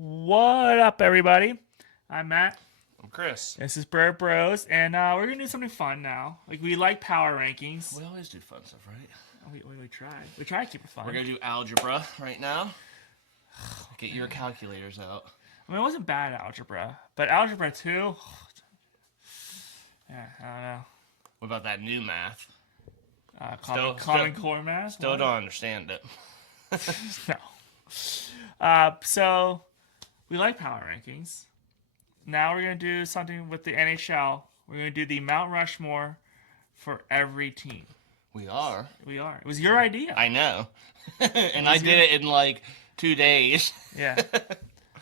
What up, everybody? I'm Matt. I'm Chris. This is Bird Bros, and we're gonna do something fun now. Like we like power rankings. We always do fun stuff, right? We try. We try to keep it fun. We're gonna do algebra right now. Get your calculators out. I mean, it wasn't bad algebra, but algebra 2. Yeah, I don't know. What about that new math? Common Core math. Still don't understand it. No. So we like power rankings. Now we're gonna do something with the NHL. We're gonna do the Mount Rushmore for every team. We are. It was your idea. I know. And I did it in like 2 days. Yeah.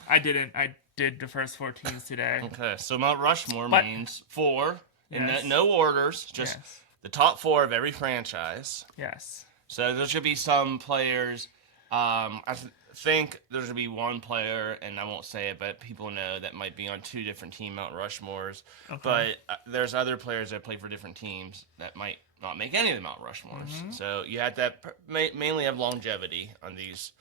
I didn't. I did the first 4 teams today. Okay, so Mount Rushmore means 4. Yes. And no orders, just the top 4 of every franchise. Yes. So there should be some players. I think there's going to be one player, and I won't say it, but people know that might be on 2 different Team Mount Rushmores. Okay. But there's other players that play for different teams that might not make any of the Mount Rushmores. Mm-hmm. So you have to mainly have longevity on these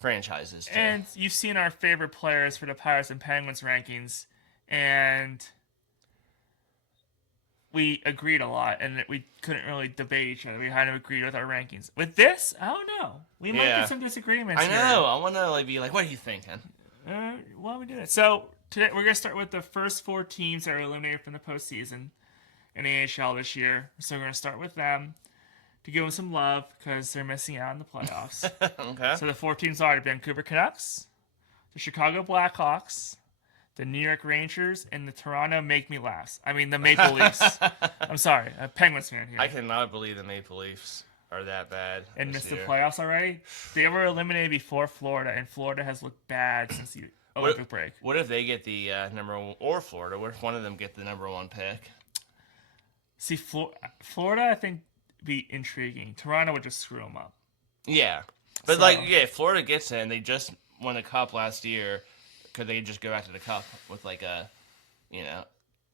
franchises. Too. And you've seen our favorite players for the Pirates and Penguins rankings, and we agreed a lot, and we couldn't really debate each other. We kind of agreed with our rankings. With this, I don't know. We might get some disagreements. I know. I want to be like, what are you thinking? Well, we do it. So today we're gonna start with the first 4 teams that are eliminated from the postseason in the AHL this year. So we're gonna start with them to give them some love because they're missing out on the playoffs. Okay. So the 4 teams are the Vancouver Canucks, the Chicago Blackhawks, the New York Rangers, and the Toronto the Maple Leafs. I'm sorry, a Penguins fan here. I cannot believe the Maple Leafs are that bad. And missed the playoffs already? They were eliminated before Florida, and Florida has looked bad since the Olympic break. What if they get the number 1, or Florida? What if one of them get the number 1 pick? See, Florida, I think, be intriguing. Toronto would just screw them up. Yeah. But, if Florida gets it, and they just won the Cup last year, could they just go back to the Cup with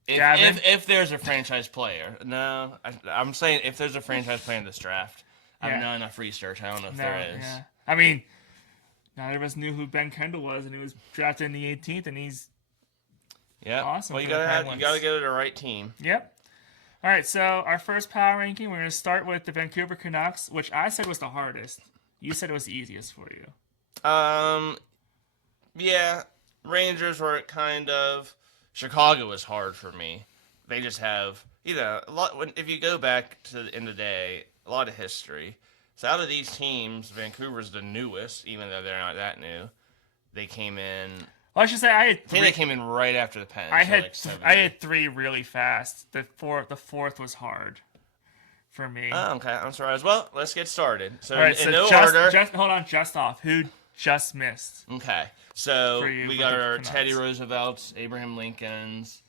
if there's a franchise player? No, I'm saying if there's a franchise player in this draft. I don't know enough research. I don't know if there is. Yeah. I mean, none of us knew who Ben Kendall was, and he was drafted in the 18th, and he's awesome. Well, you gotta get to the right team. Yep. All right, so our first power ranking, we're going to start with the Vancouver Canucks, which I said was the hardest. You said it was the easiest for you. Yeah. Rangers were kind of. Chicago was hard for me. They just have, a lot. If you go back to in the day, a lot of history. So out of these teams, Vancouver's the newest, even though they're not that new. They came in. Well, I should say I think they came in right after the Pens. I had 3 really fast. The fourth was hard for me. Oh, okay. I'm sorry. Well, let's get started. So, all right, in no order. Hold on, just off. Who just missed? Okay. So we got our Teddy Roosevelts, Abraham Lincolns,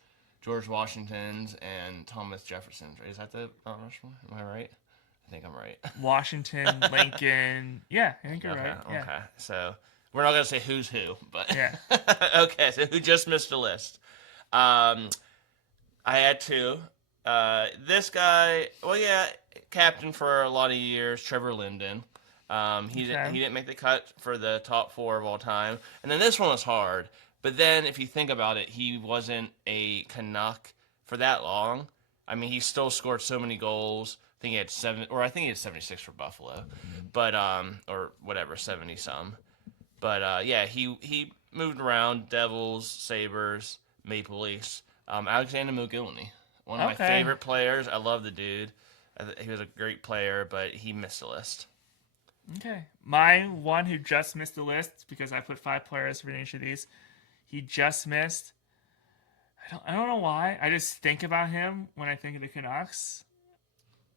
George Washingtons, and Thomas Jeffersons. Is that the Mount Rushmore? Am I right? I think I'm right. Washington, Lincoln. Yeah, I think you're right. Yeah. Okay. So we're not going to say who's who, but yeah. Okay, so who just missed the list? I had 2. This guy, captain for a lot of years, Trevor Linden. He didn't make the cut for the top 4 of all time. And then this one was hard. But then if you think about it, he wasn't a Canuck for that long. I mean, he still scored so many goals. I think he had 76 for Buffalo. But or whatever, 70 some. But he moved around Devils, Sabres, Maple Leafs. Alexander Mogilny, one of my favorite players. I love the dude. He was a great player, but he missed the list. Okay. My one who just missed the list, because I put 5 players for each of these, he just missed. I don't know why. I just think about him when I think of the Canucks.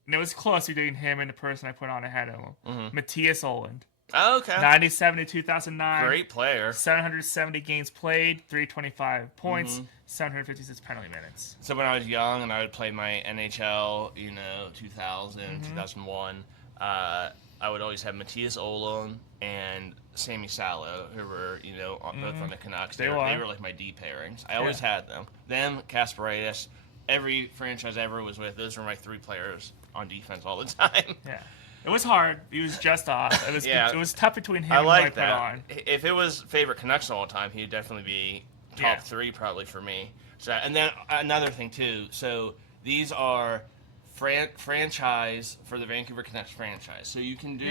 And it was close between him and the person I put on ahead of him. Mm-hmm. Matthias Ohlund. Oh, okay. 97 to 2009. Great player. 770 games played, 325 points, 756 penalty minutes. So when I was young and I would play my NHL, 2000, 2001, I would always have Matthias Ohlund and Sammy Salo, who were, both on the Canucks. They were like my D pairings. I always had them. Them, Kasparaitis, every franchise I ever was with, those were my 3 players on defense all the time. Yeah. It was hard. He was just off. It was Yeah. it was tough between him I and like who I put that. on. If it was favorite Canucks all the time, he'd definitely be top Yeah. 3 probably for me. So, and then another thing too. So these are franchise for the Vancouver Canucks franchise. So you can do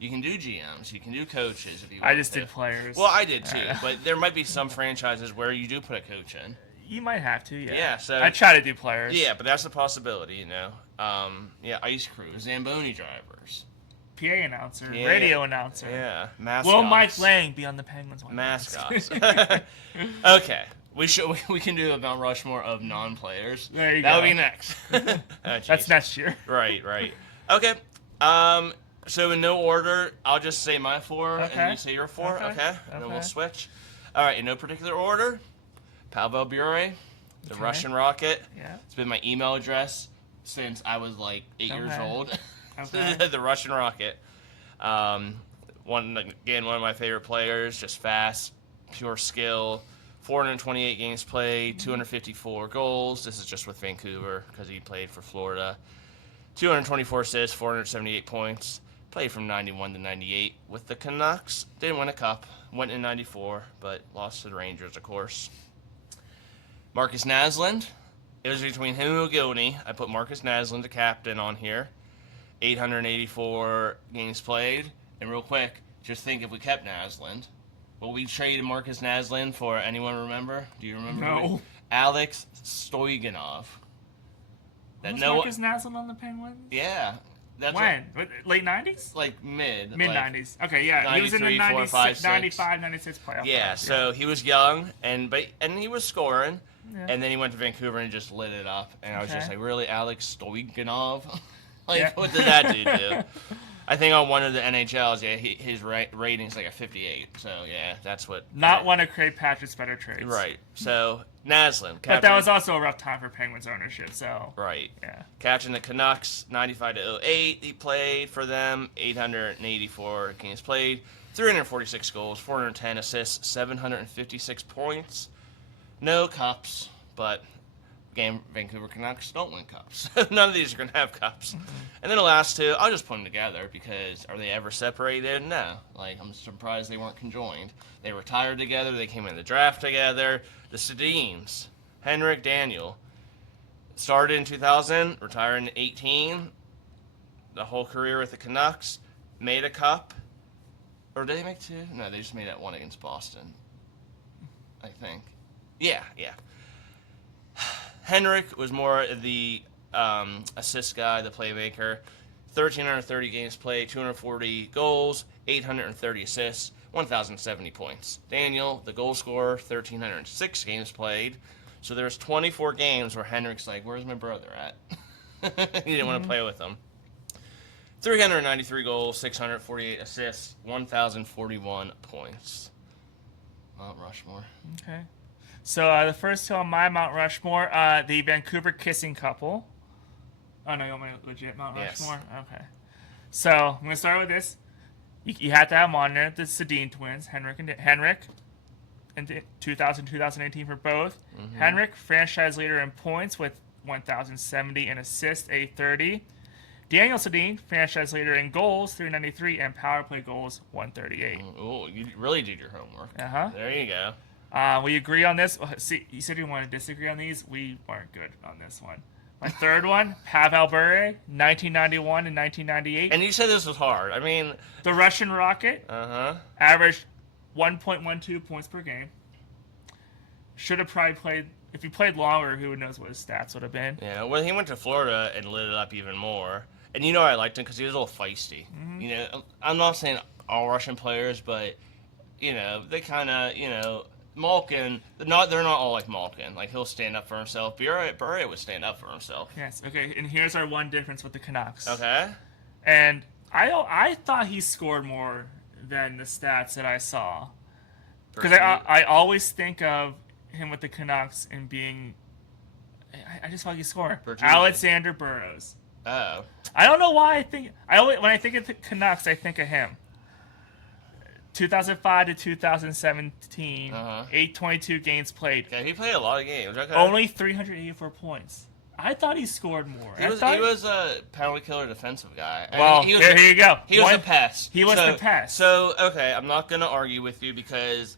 GMs, you can do coaches if you want I just to. did players. Well, I did too, but there might be some franchises where you do put a coach in. You might have to, yeah. Yeah, so I try to do players. Yeah, but that's a possibility, you know. Ice crews, Zamboni drivers. PA announcer, Yeah. radio announcer. Yeah, mascots. Will Mike Lang be on the Penguins one? Mascots. Okay, we can do a Mount Rushmore of non-players. There you That'll go. be next. Oh, That's jeez. next year. Right. Okay. So in no order, I'll just say my 4, Okay. and you say your 4. Okay. And then we'll Okay. switch. All right. In no particular order, Pavel Bure, the Okay. Russian Rocket. Yeah. It's been my email address since I was like 8 years Okay. old. Okay. The Russian Rocket. One of my favorite players. Just fast, pure skill. 428 games played, 254 goals. This is just with Vancouver because he played for Florida. 224 assists, 478 points. Played from 91 to 98 with the Canucks. Didn't win a cup. Went in 94, but lost to the Rangers, of course. Marcus Naslund. It was between him and O'Gilney. I put Marcus Naslund, the captain, on here. 884 games played. And real quick, just think if we kept Naslund, what we traded Marcus Naslund for, anyone remember? Do you remember? No. Alex Stoyanov. Was Marcus Naslund on the Penguins? Yeah. That's When? Late 90s? like mid. Mid like, 90s. Okay, yeah. He was in the 93, 4, 5, 6. 95, 96 playoff. Yeah, playoffs, so he was young, and he was scoring, Yeah. and then he went to Vancouver and just lit it up. And I was just Okay. like, really, Alex Stoyanov? Like, Yeah. what did that dude do? I think on one of the NHLs, his rating's like a 58. So, yeah, that's what... Not one of Craig Patrick's better trades. Right. So, Naslund. But that was also a rough time for Penguins ownership, so... Right. Yeah. Catching the Canucks, 95 to 08, he played for them, 884 games played, 346 goals, 410 assists, 756 points. No cups, but Vancouver Canucks don't win cups. None of these are going to have cups. And then the last 2, I'll just put them together because are they ever separated? No. Like, I'm surprised they weren't conjoined. They retired together. They came in the draft together. The Sedins, Henrik Daniel, started in 2000, retired in 18. The whole career with the Canucks, made a cup. Or did they make 2? No, they just made that one against Boston, I think. Yeah. Henrik was more the assist guy, the playmaker. 1,330 games played, 240 goals, 830 assists, 1,070 points. Daniel, the goal scorer, 1,306 games played. So there's 24 games where Henrik's like, where's my brother at? He didn't want to play with him. 393 goals, 648 assists, 1,041 points. Mount Rushmore. Okay. So the first 2 on my Mount Rushmore, the Vancouver kissing couple. Oh, no, you want my legit Mount Yes. Rushmore? Okay. So I'm going to start with this. You have to have them on there. The Sedin twins, Henrik in 2000-2018 for both. Mm-hmm. Henrik, franchise leader in points with 1,070 and assists, 830. Daniel Sedin, franchise leader in goals, 393, and power play goals, 138. Oh, you really did your homework. Uh-huh. There you go. We agree on this. See, you said you want to disagree on these. We weren't good on this one. My third one, Pavel Bure, 1991 and 1998. And you said this was hard. I mean, The Russian Rocket averaged 1.12 points per game. Should have probably played. If he played longer, who knows what his stats would have been. Yeah, well, he went to Florida and lit it up even more. And you know I liked him because he was a little feisty. Mm-hmm. You know, I'm not saying all Russian players, but, you know, they kind of, you know, Malkin, they're not all like Malkin. Like, he'll stand up for himself. Bure would stand up for himself. Yes. Okay. And here's our one difference with the Canucks. Okay. And I thought he scored more than the stats that I saw. Because I always think of him with the Canucks and being. I just thought he scored. Alexander Burrows. Oh. I don't know why I think. When I think of the Canucks, I think of him. 2005 to 2017, 822 games played. Yeah, he played a lot of games. Okay. Only 384 points. I thought he scored more. He was a penalty killer defensive guy. Well, here you go. He was a pest. He was the pest. So, okay, I'm not going to argue with you because...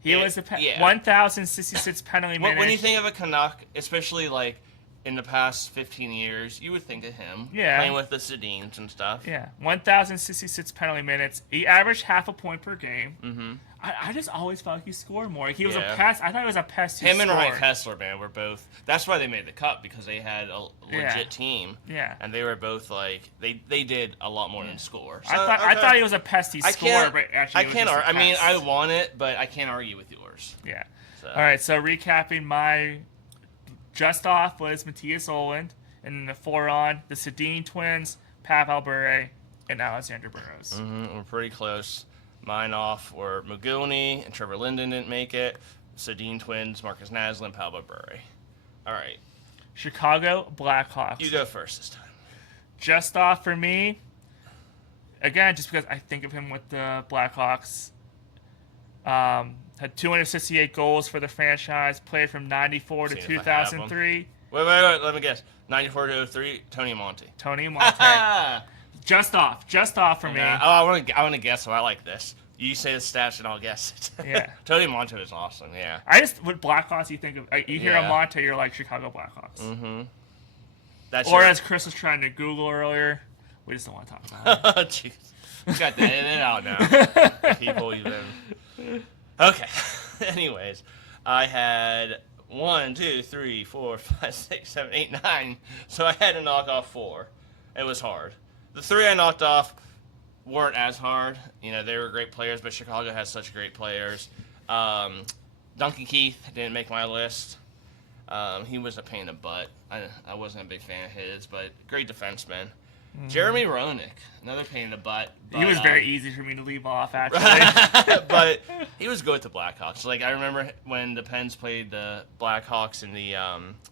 He was the pest. Yeah. 1,066 penalty minutes. When you think of a Canuck, especially, like, in the past 15 years, you would think of him. Yeah. Playing with the Sedins and stuff. Yeah. 1,066 penalty minutes. He averaged half a point per game. Mm-hmm. I just always felt like he scored more. Like he was a Yeah. pest. I thought he was a pest who Him scored. and Ryan Kessler, man, were both... That's why they made the cut, because they had a legit team. Yeah. And they were both, like... They did a lot more than score. So, I thought he was a pesty scorer, but actually I want it, but I can't argue with yours. Yeah. So. All right, so recapping, my just off was Matthias Ohlund, and the 4 on, the Sedin twins, Pavel Bure, and Alexander Burrows. Mm-hmm, we're pretty close. Mine off were Mogilny and Trevor Linden didn't make it. Sedin twins, Marcus Naslin, Pavel Bure. All right. Chicago Blackhawks. You go first this time. Just off for me, again, just because I think of him with the Blackhawks. Had 268 goals for the franchise, played from 94 to 2003. Wait, let me guess. 94 to 03, Tony Monte. Tony Monte. Just off for me. I want to guess, so I like this. You say the stats and I'll guess it. Yeah. Tony Monte is awesome, yeah. I just, with Blackhawks, you think of, you hear a Monte, you're like Chicago Blackhawks. Mm-hmm. As Chris was trying to Google earlier, we just don't want to talk about it. Jeez. We got that in and out now. People even. Okay. Anyways, I had 1, 2, 3, 4, 5, 6, 7, 8, 9. So I had to knock off 4. It was hard. The 3 I knocked off weren't as hard. You know, they were great players, but Chicago has such great players. Duncan Keith didn't make my list. He was a pain in the butt. I wasn't a big fan of his, but great defenseman. Jeremy Roenick, another pain in the butt. But, he was very easy for me to leave off, actually. But he was good with the Blackhawks. Like, I remember when the Pens played the Blackhawks in the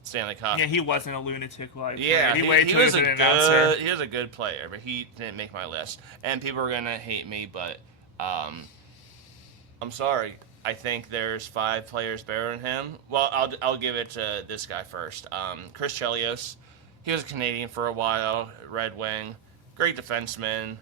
Stanley Cup. Yeah, he wasn't a lunatic like yeah, he was a good player, but he didn't make my list. And people are going to hate me, but I'm sorry. I think there's 5 players better than him. Well, I'll give it to this guy first. Chris Chelios. He was a Canadian for a while, Red Wing, great defenseman.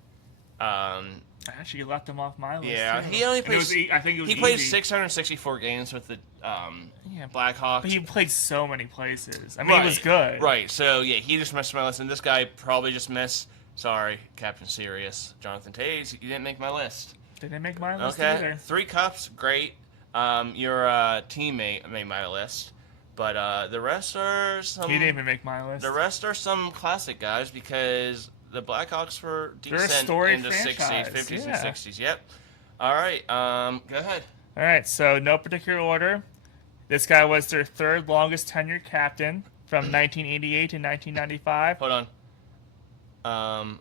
I actually left him off my list. Yeah, too. he only played. He played 664 games with the Blackhawks. But he played so many places. I mean, he was good. Right. So yeah, he just missed my list, and this guy probably just missed. Sorry, Captain Serious, Jonathan Toews. You didn't make my list. Didn't make my list okay. either. 3 cups, great. Your teammate made my list. But the rest are some... He didn't even make my list. The rest are some classic guys because the Blackhawks were decent in the franchise. 60s, 50s, yeah. and 60s. Yep. All right. Go ahead. All right. So, no particular order. This guy was their 3rd longest tenured captain from 1988 to 1995. Hold on.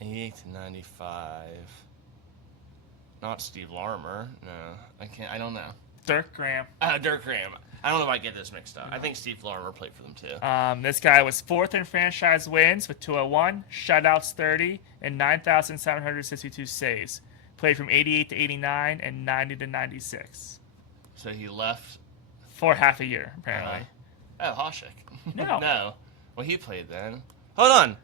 88 to 95. Not Steve Larmer. No. I can't. I don't know. Dirk Graham. Dirk Graham. I don't know if I get this mixed up. I think Steve Larmer played for them too. This guy was 4th in franchise wins with 201, shutouts 30, and 9,762 saves. Played from 88 to 89 and 90 to 96. So he left for half a year, apparently. Hasek. No. No. Well, he played then. Hold on.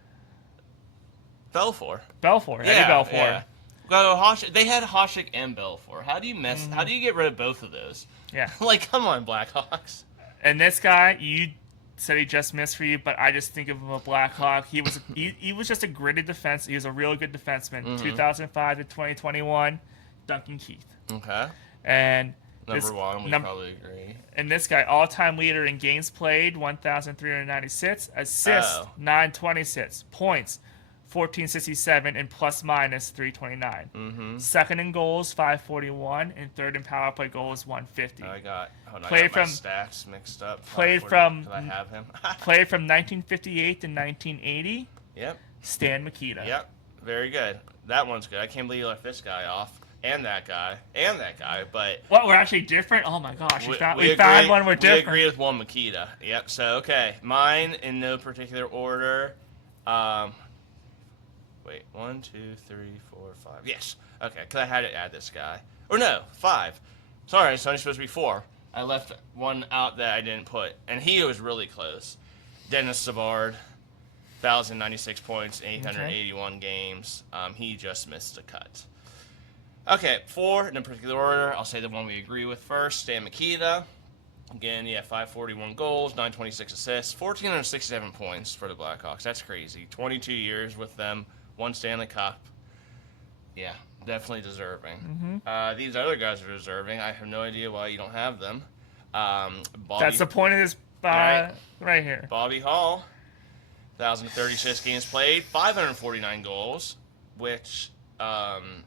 Belfour. Eddie Belfour. Yeah. Well, they had Hasek and Belfour. How do you miss? How do you get rid of both of those? Yeah. Like, come on, Blackhawks. And this guy, you said he just missed for you, but I just think of him a Blackhawk. He was just a gritted defense. He was a really good defenseman. 2005 to 2021, Duncan Keith. Okay. And Number 1, we probably agree. And this guy, all-time leader in games played, 1,396, assists, 926, points, 1467, and plus-minus 329. Mm-hmm. 2nd in goals, 541, and 3rd in power play goals, 150. I got my stats mixed up. Played from. Did I have him? Played from 1958 to 1980. Yep. Stan Mikita. Yep. Very good. That one's good. I can't believe you left this guy off. And that guy. But... What, we're actually different? Oh, my gosh. We found one we're different. We agree with one Mikita. Yep. So, okay. Mine, in no particular order. Wait. 1, 2, 3, 4, 5. Yes. Okay. Because I had to add this guy. Or no. 5. Sorry. It's only supposed to be 4. I left one out that I didn't put, and he was really close. Dennis Savard, 1,096 points, 881 games. He just missed a cut. Okay, 4 in a particular order. I'll say the one we agree with first. Stan Mikita. Again, 541 goals, 926 assists, 1,467 points for the Blackhawks. That's crazy. 22 years with them, 1 Stanley Cup. Yeah, definitely deserving. These other guys are deserving. I have no idea why you don't have them. That's the point of this right here. Bobby Hall, 1,036 games played, 549 goals, which, man,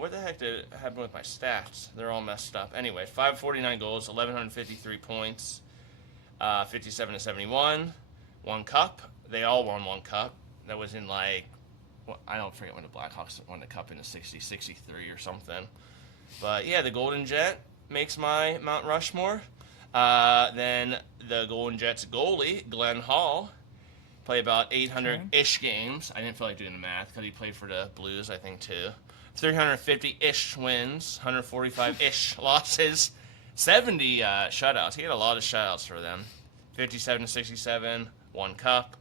what the heck did it happen with my stats? They're all messed up. Anyway, 549 goals, 1,153 points, 57-71, 1 cup. They all won 1 cup. That was in I don't forget when the Blackhawks won the cup in the 60, 63 or something. But yeah, the Golden Jet makes my Mount Rushmore. Then the Golden Jets goalie, Glenn Hall, played about 800-ish games. I didn't feel like doing the math because he played for the Blues, I think, too. 350-ish wins, 145-ish losses, 70 shutouts. He had a lot of shutouts for them. 57-67, 1 cup.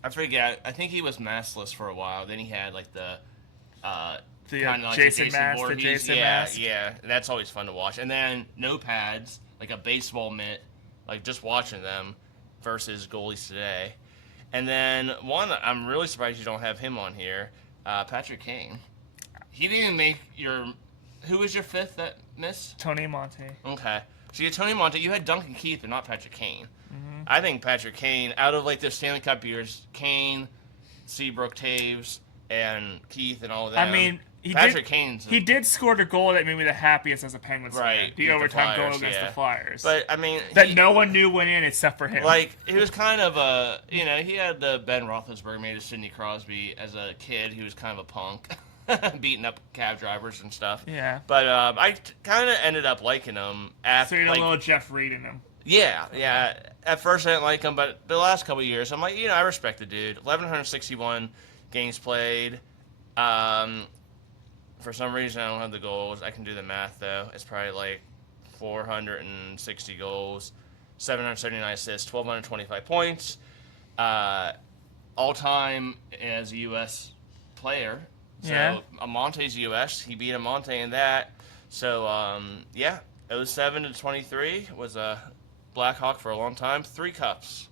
I forget. I think he was maskless for a while. Then he had the kind of like Jason mask, the Jason mask. Yeah, that's always fun to watch. And then no pads, like a baseball mitt, like just watching them versus goalies today. And then one, I'm really surprised you don't have him on here, Patrick Kane. He didn't even make your. Who was your 5th that missed? Tony Monte. Okay. So you had Tony Monte. You had Duncan Keith, but not Patrick Kane. I think Patrick Kane, out of the Stanley Cup years, Kane, Seabrook, Taves, and Keith, and all of that. I mean, he did score the goal that made me the happiest as a Penguins fan. The overtime goal against the Flyers. But I mean, no one knew went in except for him. He was kind of a, he had the Ben Roethlisberger made of Sidney Crosby as a kid. He was kind of a punk, beating up cab drivers and stuff. Yeah. But I kind of ended up liking him after. So you had a little Jeff Reed in him. Yeah. At first I didn't like him, but the last couple of years, I'm like, I respect the dude. 1,161 games played. For some reason, I don't have the goals. I can do the math, though. It's probably 460 goals, 779 assists, 1,225 points. All-time as a U.S. player. So, Amonte's U.S. He beat Amonte in that. So, 07 to 23 was a Blackhawk for a long time. 3 cups.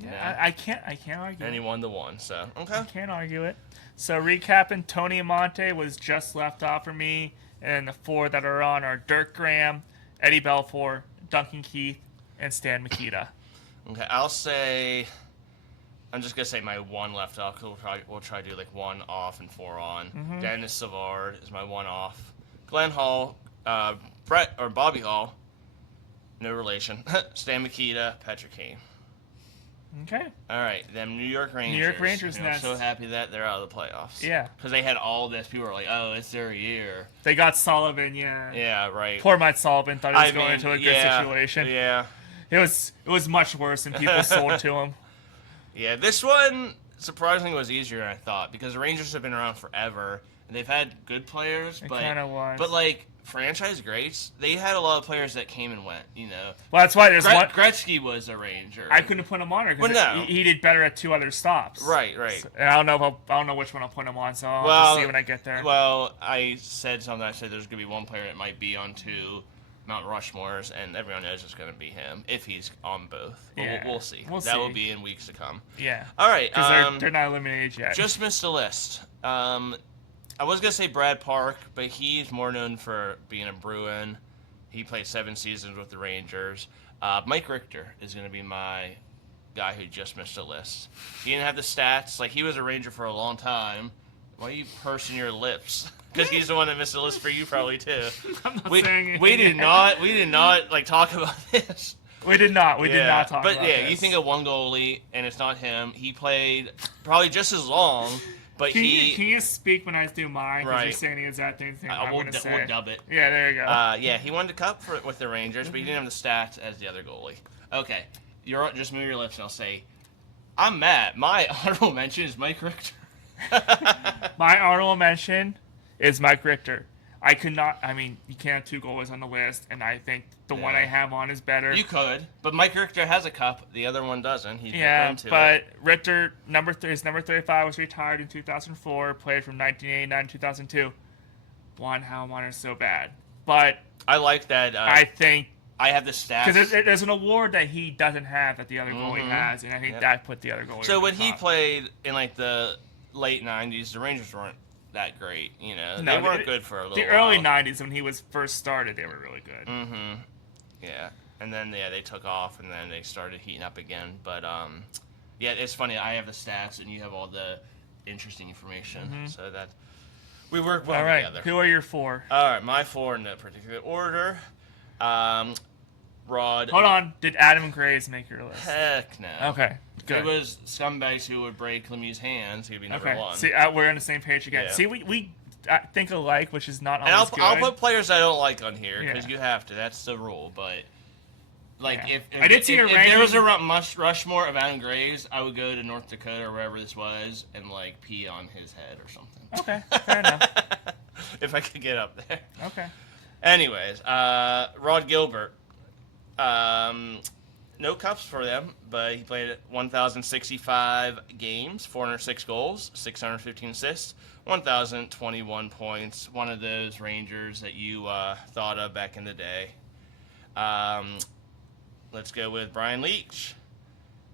Yeah, I can't argue. And he won the 1, so, okay. I can't argue it. So, recapping, Tony Amonte was just left off for me. And the 4 that are on are Dirk Graham, Eddie Belfour, Duncan Keith, and Stan Mikita. Okay, I'm just going to say my 1 left off. We'll try to do 1 off and 4 on. Dennis Savard is my 1 off. Glenn Hall, Bobby Hall, no relation. Stan Mikita, Patrick Kane. Okay. All right, them New York Rangers. New York Rangers I'm next. so happy that they're out of the playoffs. Yeah. Because they had all this. People were like, oh, it's their year. They got Sullivan, yeah. Yeah, right. Poor Mike Sullivan thought he was going into a good situation. Yeah. It was much worse than people sold to him. Yeah, this one surprisingly was easier than I thought because the Rangers have been around forever. And they've had good players, but franchise greats, they had a lot of players that came and went, Well, that's why there's one. Gretzky was a Ranger. I couldn't put him on her because he did better at 2 other stops. Right. So, and I don't know which one I'll put him on, so I'll have to see when I get there. Well, I said something. I said there's going to be one player that might be on 2 Mount Rushmores, and everyone knows it's going to be him if he's on both. But we'll see. That will be in weeks to come. Yeah. All right. Because they're not eliminated yet. Just missed the list. I was going to say Brad Park, but he's more known for being a Bruin. He played 7 seasons with the Rangers. Mike Richter is going to be my guy who just missed the list. He didn't have the stats. He was a Ranger for a long time. Why are you pursing your lips? Because he's the one that missed the list for you probably, too. I'm not saying anything. We did not talk about this. We did not. We did not talk about this. But, yeah, you think of one goalie, and it's not him. He played probably just as long. But can you speak when I do mine? Because you're saying the exact same thing I'm going to say. We'll dub it. Yeah, there you go. He won the cup with the Rangers, but he didn't have the stats as the other goalie. Okay, just move your lips and I'll say, I'm Matt. My honorable mention is Mike Richter. My honorable mention is Mike Richter. I could not. I mean, you can't have two goalies on the list, and I think the one I have on is better. You could, but Mike Richter has a cup. The other one doesn't. He's into but it. Richter, his number 35 was retired in 2004. Played from 1989 to 2002. One, how am I so bad? But I like that. I think I have the stats because there's an award that he doesn't have that the other goalie has, and I think that put the other goalie. So over when the he top. played in like the late '90s, the Rangers weren't that great. You know, No, they weren't good for a little. The while. early '90s when he was first started, they were really good. Yeah, and then they took off, and then they started heating up again. But yeah, it's funny. I have the stats, and you have all the interesting information, so that we work well All right, together. who are your four? All right, my four in no particular order. Rod. Hold on, did Adam Graves make your list? Heck no. Okay, If good. it was scumbags who would break Lemieux's hands, he'd be number Okay, one. see, we're on the same page again. Yeah. See, we think alike, which is not And always good. I'll put players I don't like on here because Yeah. you have to. That's the rule. But like, Yeah. if I did see if a there was a ranking- Rushmore of Adam Graves, I would go to North Dakota or wherever this was and like pee on his head or something. Okay, fair enough. If I could get up there. Okay. Anyways, Rod Gilbert. No cups for them, but he played 1,065 games, 406 goals, 615 assists, 1,021 points. One of those Rangers that you thought of back in the day. Let's go with Brian Leach.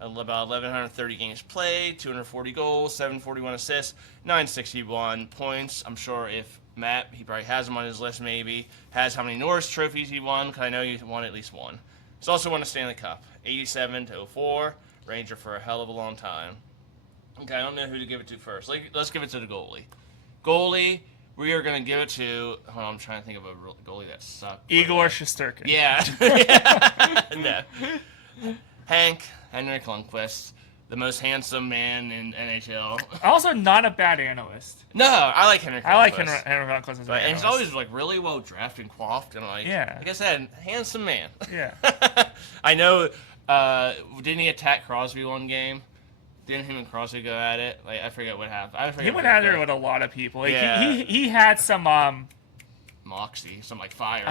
About 1,130 games played, 240 goals, 741 assists, 961 points. I'm sure if Matt, he probably has him on his list maybe, has how many Norris trophies he won, because I know he won at least one. He's also won a Stanley Cup, 87 to 04, Ranger for a hell of a long time. Okay, I don't know who to give it to first. Let's give it to the goalie. Goalie, we are going to give it to, hold on, I'm trying to think of a goalie that sucked. Igor Shesterkin. Yeah. No. Henrik Lundqvist, the most handsome man in NHL. Also, not a bad analyst. No, I like Henrik Lundqvist. I like Henrik Lundqvist as an But, and analyst. he's always like really well drafted and coiffed and like, Yeah. like I said, handsome man. Yeah. I know, didn't he attack Crosby one game? Didn't him and Crosby go at it? Like, I forget what happened. He went out there with a lot of people. Like, Yeah. he had some Moxie, some like fire.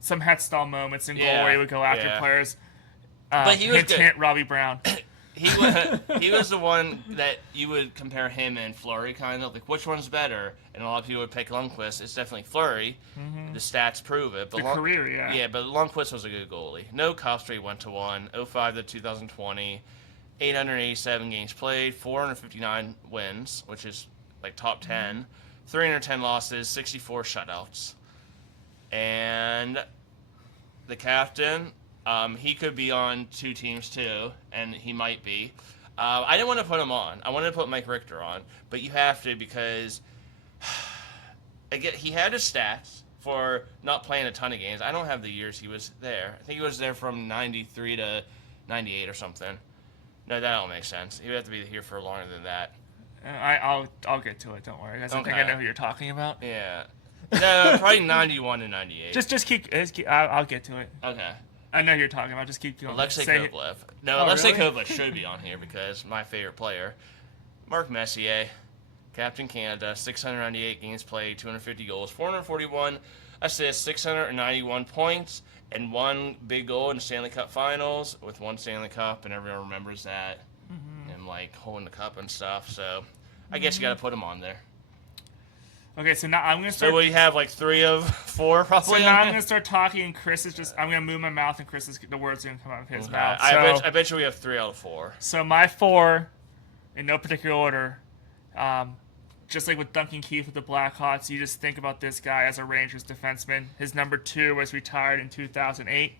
some head stall moments in goal Yeah, where he would go after yeah. players. But he was good. Robbie Brown. He was the one that you would compare him and Fleury, kind of like which one's better, and a lot of people would pick Lundqvist. It's definitely Fleury. The stats prove it. But The career, yeah. Yeah, but Lundqvist was a good goalie. No cups, he went to one. 05 to 2020, 887 games played, 459 wins, which is like top 10, 310 losses, 64 shutouts, and the captain. He could be on two teams too, and he might be. I didn't want to put him on. I wanted to put Mike Richter on, but you have to because again, he had his stats for not playing a ton of games. I don't have the years he was there. I think he was there from 93 to 98 or something. No, that don't make sense. He would have to be here for longer than that. I'll get to it. Don't worry. I think Okay. I know who you're talking about. Yeah. No, probably 91 to 98. Just keep. I'll get to it. Okay. I know who you're talking about. Just keep going. Alexei Say it. Kovalev. No, Oh, Alexei really? Kovalev should be on here because my favorite player. Mark Messier, Captain Canada, 698 games played, 250 goals, 441 assists, 691 points, and one big goal in the Stanley Cup Finals with one Stanley Cup, and everyone remembers that. And like holding the cup and stuff. So I guess you got to put him on there. Okay, so now I'm gonna So start. we have like 3 of 4 So probably. now on I'm there? gonna start talking, and Chris is just. I'm gonna move my mouth, and the words are gonna come out of his Okay. mouth. I bet you we have 3 out of 4. So my 4, in no particular order, just like with Duncan Keith with the Blackhawks, you just think about this guy as a Rangers defenseman. His number 2 was retired in 2008,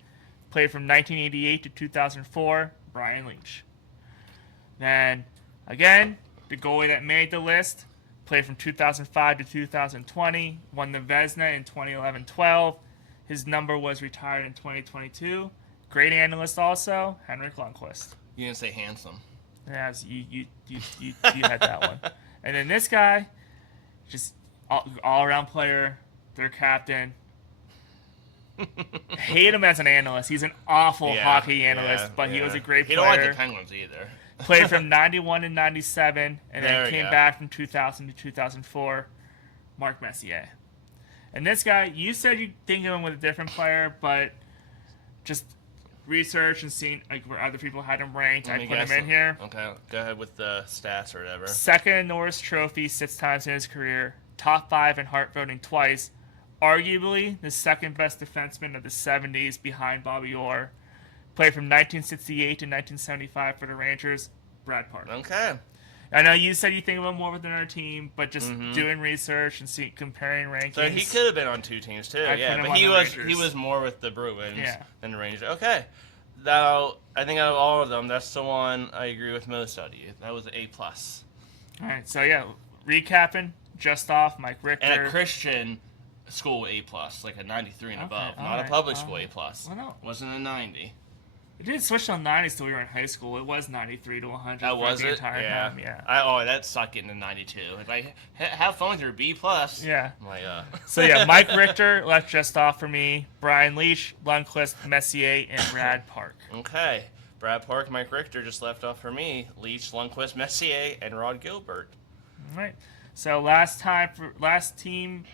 played from 1988 to 2004, Brian Leach. Then, again, the goalie that made the list, played from 2005 to 2020, won the Vezina in 2011-12. His number was retired in 2022. Great analyst also, Henrik Lundqvist. You didn't say handsome. Yes, you had that one. And then this guy, just all around player, their captain. Hate him as an analyst. He's an awful hockey analyst, but he was a great He player. don't like the Penguins either. Played from 91 to 97, and There then we came go. back from 2000 to 2004. Mark Messier. And this guy, you said you think of him with a different player, but just research and seeing like where other people had him ranked, I put him in here. Okay, go ahead with the stats or whatever. Second in Norris Trophy 6 times in his career. Top 5 in Hart voting twice. Arguably the second best defenseman of the 70s behind Bobby Orr. Played from 1968 to 1975 for the Rangers. Brad Park. Okay. I know you said you think of him more within our team, but just doing research and comparing rankings. So he could have been on 2 teams too. Yeah, but he was more with the Bruins than the Rangers. Okay. Now, I think out of all of them, that's the one I agree with most out of you. That was an A+. All right, so yeah, recapping, just off, Mike Richter. And a Christian school A+, like a 93 and above, not a public school A+. Well, no. Wasn't a 90. It did switch to 90s till we were in high school. It was 93 to 100 That for was the it? entire Yeah. time. Yeah. That sucked getting to 92. It's like, have fun with your B+. Yeah. I'm like, So yeah, Mike Richter left just off for me. Brian Leach, Lundqvist, Messier, and Brad Park. Okay. Brad Park, Mike Richter just left off for me. Leach, Lundqvist, Messier, and Rod Gilbert. All right. So last team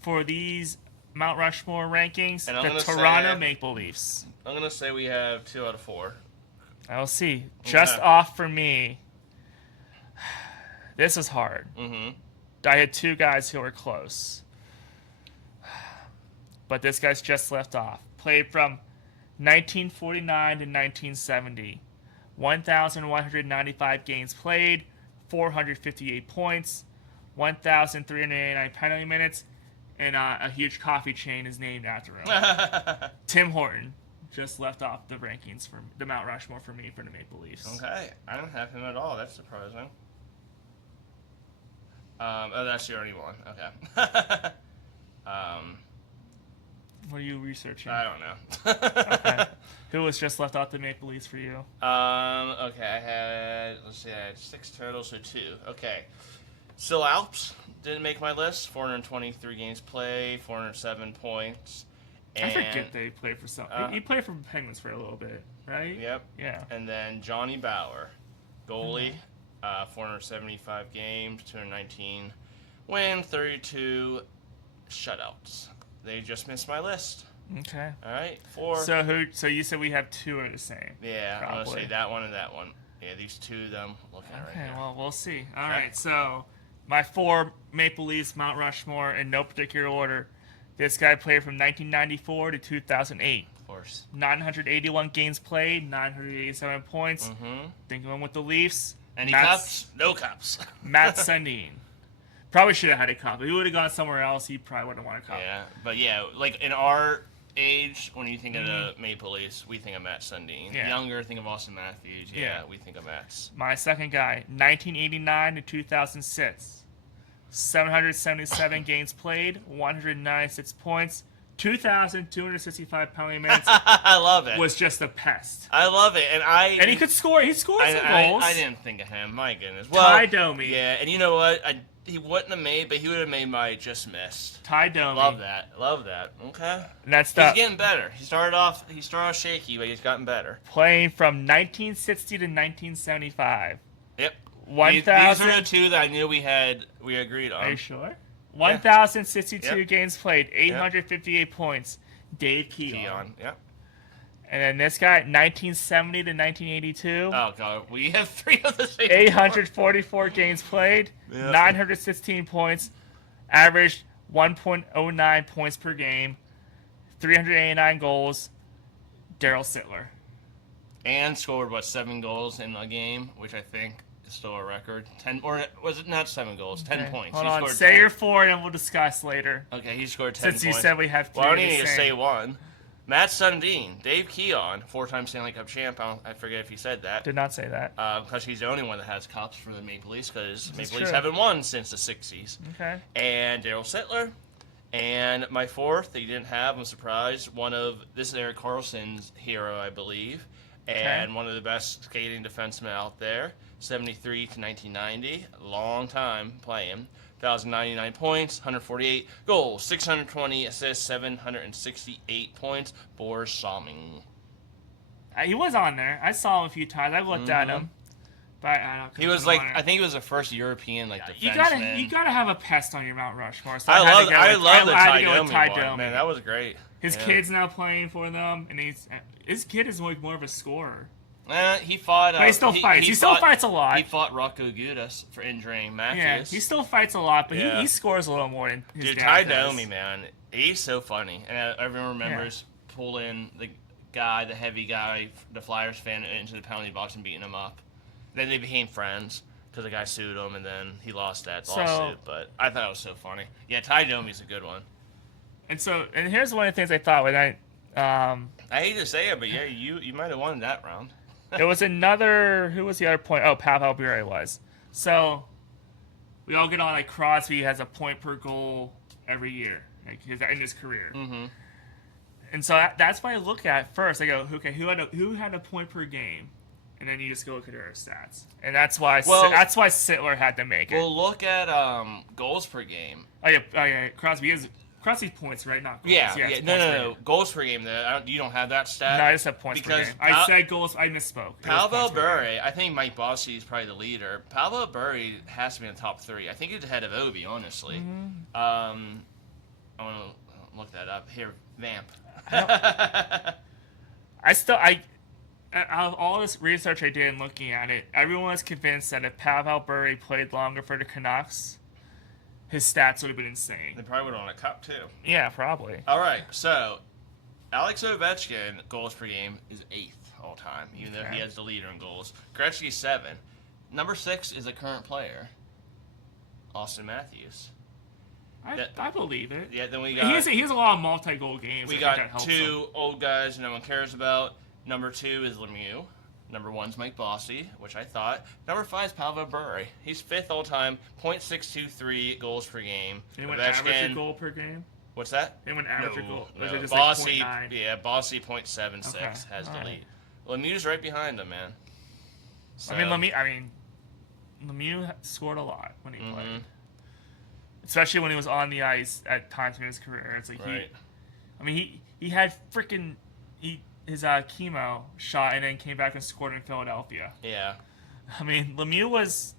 for these Mount Rushmore rankings, And I'm the gonna Toronto say- Maple Leafs. I'm going to say we have 2 out of 4. I'll see. Just Okay. off for me. This is hard. Mm-hmm. I had 2 guys who were close. But this guy's just left off. Played from 1949 to 1970. 1,195 games played. 458 points. 1,389 penalty minutes. And a huge coffee chain is named after him. Tim Horton just left off the rankings for the Mount Rushmore for me for the Maple Leafs. Okay. I don't have him at all. That's surprising. That's the only one. Okay. What are you researching? I don't know. Okay. Who was just left off the Maple Leafs for you? Okay, I had 6 total, so 2. Okay. Still Alps didn't make my list. 423 games played, 407 points. I forget they played for some. He played for Penguins for a little bit, right? Yep. Yeah. And then Johnny Bauer, goalie, 475 games, 219 win, 32 shutouts. They just missed my list. Okay. All right, 4. So you said we have 2 are the same. Yeah, I'm probably. gonna say that one and that one. Yeah, these 2 of them. Looking at Okay, right now. well, we'll see. All right, so my 4 Maple Leafs Mount Rushmore in no particular order. This guy played from 1994 to 2008. Of course. 981 games played, 987 points. Mm-hmm. Think of him with the Leafs. Any cups? No cups. Matt Sundin. Probably should have had a cup. If he would have gone somewhere else, he probably would have won a cup. Yeah, but yeah, like in our age, when you think of the Maple Leafs, we think of Matt Sundin. Yeah. Younger, think of Austin Matthews. Yeah, we think of Matt's. My second guy, 1989 to 2006. 777 games played, 196 points, 2,265 penalty minutes. I love it. Was just a pest. I love it, and he could score. He scored some goals. I didn't think of him. My goodness. Ty Domi. Yeah, and you know what? He wouldn't have made, but he would have made my just missed. Ty Domi. Love that. Love that. Okay. And that's He's getting better. He started off shaky, but he's gotten better. Playing from 1960 to 1975. Yep. 1,000. These are the 2 that I knew we agreed on. Are you sure? 1,062 Yep. games played, 858 points. Dave Keon. Yep. And then this guy, 1970 to 1982. Oh god, we have 3 of the same. 844 games played, Yep. 916 points, averaged 1.09 points per game, 389 goals. Daryl Sittler. And scored 7 goals in a game, which I think is still a record. 10, or was it not 7 goals? 10 Okay, points. Hold He on. scored Say 10. your 4 and we'll discuss later. Okay, he scored 10 Since points. you said we have 3 Well, I don't of the need to same. say 1. Matt Sundin, Dave Keon, 4-time Stanley Cup champ. I forget if he said that. Did not say that. Because he's the only one that has cups for the Maple Leafs, because Maple true. Leafs haven't won since the 60s. Okay. And Daryl Sittler. And my 4th that you didn't have, I'm surprised, this is Erik Karlsson's hero, I believe, and one of the best skating defensemen out there, 73 to 1990, long time playing, 1,099 points, 148 goals, 620 assists, 768 points, Boris Salming. He was on there. I saw him a few times. I looked at him. But I don't. He was like, I think he was the first European defenseman. You gotta have a pest on your Mount Rushmore. So I love the Ty Domi. Man, that was great. His kid's now playing for them, and his kid is like more of a scorer. He fought. But he still fights. He still fights a lot. He fought Rocco Gudas for injuring Matthews. Yeah, he still fights a lot, but he scores a little more than his Dude, dad Ty does. Domi, man, he's so funny, and everyone remembers pulling the heavy guy, the Flyers fan, into the penalty box and beating him up. Then they became friends because the guy sued him, and then he lost that lawsuit. But I thought it was so funny. Yeah, Ty Domi's a good one. And here's one of the things I thought when I hate to say it, but yeah, you might have won that round. It was another. Who was the other point? Oh, Pavel Bure was. So we all get on like Crosby has a point per goal every year, like in his career. Mm-hmm. And so that's what I look at first. I go, okay, who had a point per game, and then you just go look at their stats, and that's why Sittler had to make it. Well, look at goals per game. Oh yeah, Crosby's points, right? Not goals. Yeah. No. Goals per game. You don't have that stat. No, I just have points per game. I said goals. I misspoke. Pavel Bure, I think Mike Bossy is probably the leader. Pavel Bure has to be in the top 3. I think he's ahead of Ovi, honestly. Mm-hmm. I want to look that up. Here, Vamp. Out of all this research I did in looking at it, everyone was convinced that if Pavel Bure played longer for the Canucks, his stats would have been insane. They probably would have won a cup, too. Yeah, probably. All right, so Alex Ovechkin, goals per game, is 8th all time, even though he has the leader in goals. Gretzky, 7. Number 6 is a current player, Austin Matthews. I believe it. Yeah, then we got... He has a lot of multi-goal games. We got 2 old guys no one cares about. Number 2 is Lemieux. Number 1's Mike Bossy, which I thought. Number 5 is Pavel Bure. He's 5th all time, .623 goals per game. Anyone average a goal per game? What's that? Anyone average a goal? No. Or is it just Bossy, like 0.9? yeah, Bossy .76 has the lead. Lemieux's right behind him, man. So, Lemieux scored a lot when he played, especially when he was on the ice at times in his career. It's like he had freaking his chemo shot and then came back and scored in Philadelphia. Yeah. I mean, Lemieux was,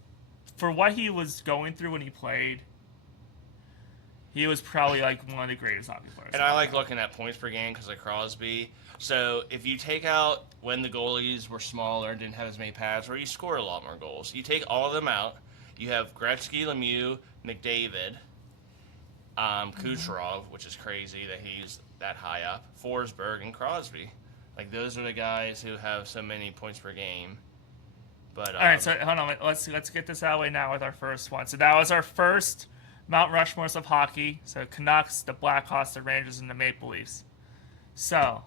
for what he was going through when he played, he was probably like one of the greatest hockey players. And I like looking at points per game because of Crosby. So if you take out when the goalies were smaller and didn't have as many pads, where you score a lot more goals, you take all of them out. You have Gretzky, Lemieux, McDavid, Kucherov, which is crazy that he's that high up, Forsberg, and Crosby. Like, those are the guys who have so many points per game. But all right, so hold on. Let's get this out of the way now with our first one. So that was our first Mount Rushmores of hockey. So Canucks, the Blackhawks, the Rangers, and the Maple Leafs. So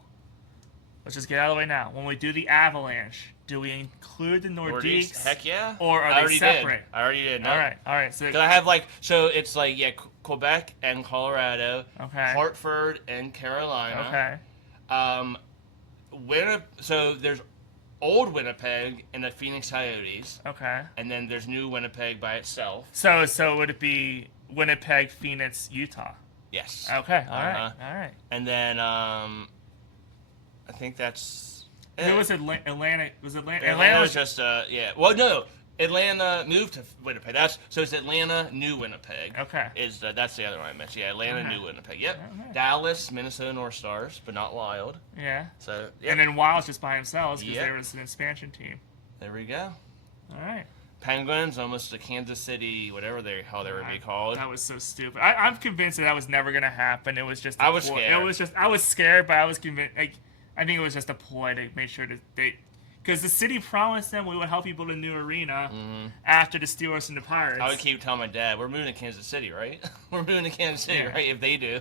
let's just get out of the way now. When we do the Avalanche, do we include the Nordiques? Heck yeah. Or are they separate? I already did. No. All right. So I have it's Quebec and Colorado. Okay. Hartford and Carolina. Okay. So there's old Winnipeg and the Phoenix Coyotes. Okay. And then there's new Winnipeg by itself. So would it be Winnipeg, Phoenix, Utah? Yes. Okay. All right. And then I think that's it. Who was Atlanta? Was Atlanta? Atlanta was just yeah. Well, no. Atlanta moved to Winnipeg. It's Atlanta, New Winnipeg. Okay. That's the other one I mentioned. Yeah, Atlanta, New Winnipeg. Yep. Okay. Dallas, Minnesota North Stars, but not Wild. Yeah. So. Yep. And then Wild's just by themselves because they were an expansion team. There we go. All right. Penguins, almost the Kansas City, whatever they would be called. That was so stupid. I'm convinced that was never gonna happen. It was just. I was scared. I was scared, but I was convinced. I think it was just a ploy to make sure that they. Because the city promised them we would help you build a new arena after the Steelers and the Pirates. I would keep telling my dad, we're moving to Kansas City, right? We're moving to Kansas City, right? If they do,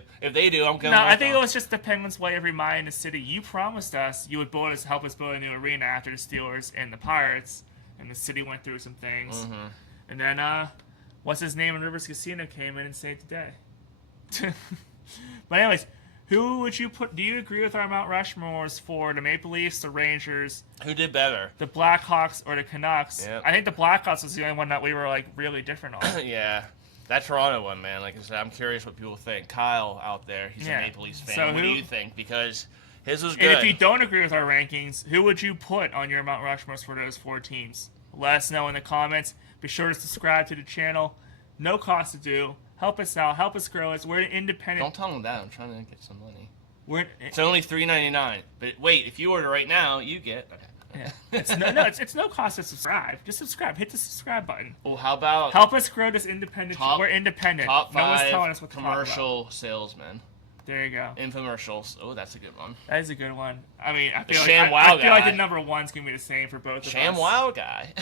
I'm going. No, I think it was just the Penguins' way of reminding the city, you promised us you would help us build a new arena after the Steelers and the Pirates, and the city went through some things. And then, what's his name in Rivers Casino came in and saved the day. But anyways, who would you put? Do you agree with our Mount Rushmores for the Maple Leafs, the Rangers? Who did better? The Blackhawks or the Canucks? Yep. I think the Blackhawks was the only one that we were really different on. Yeah, that Toronto one, man. Like I said, I'm curious what people think. Kyle out there, he's a Maple Leafs fan. So what do you think? Because his was good. And if you don't agree with our rankings, who would you put on your Mount Rushmores for those 4 teams? Let us know in the comments. Be sure to subscribe to the channel. No cost to do. Help us out. Help us grow us. We're an independent. Don't tell them that. I'm trying to get some money. We're It's only $3.99. But wait, if you order right now, you get. yeah. It's no cost to subscribe. Just subscribe. Hit the subscribe button. Well, how about Help us grow this independent. We're independent. top No one's 5 telling us what to talk about. commercial salesmen? There you go. Infomercials. Oh, that's a good one. That is a good one. I mean, I feel Sham like Wow I feel like guy. the number one's gonna be the same for both of us. Sham Wow guy.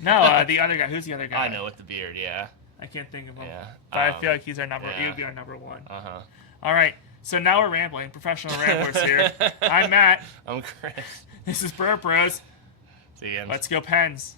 No, the other guy. Who's the other guy? I know, with the beard, yeah. I can't think of him. Yeah. But I feel like he's our number. yeah. He would be our number one. Uh-huh. All right. So now we're rambling. Professional ramblers here. I'm Matt. I'm Chris. This is Burp Bros. See you. Let's go Pens.